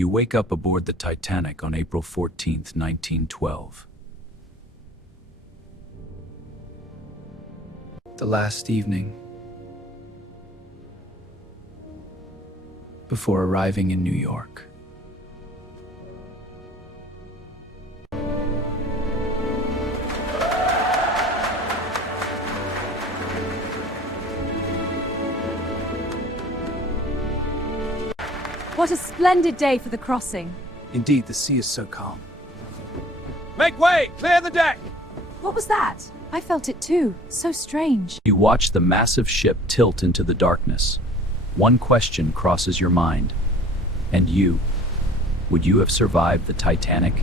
You wake up aboard the Titanic on April 14th, 1912. The last evening before arriving in New York. What a splendid day for the crossing. Indeed, the sea is so calm. Make way! Clear the deck! What was that? I felt it too. So strange. You watch the massive ship tilt into the darkness. One question crosses your mind. And you? Would you have survived the Titanic?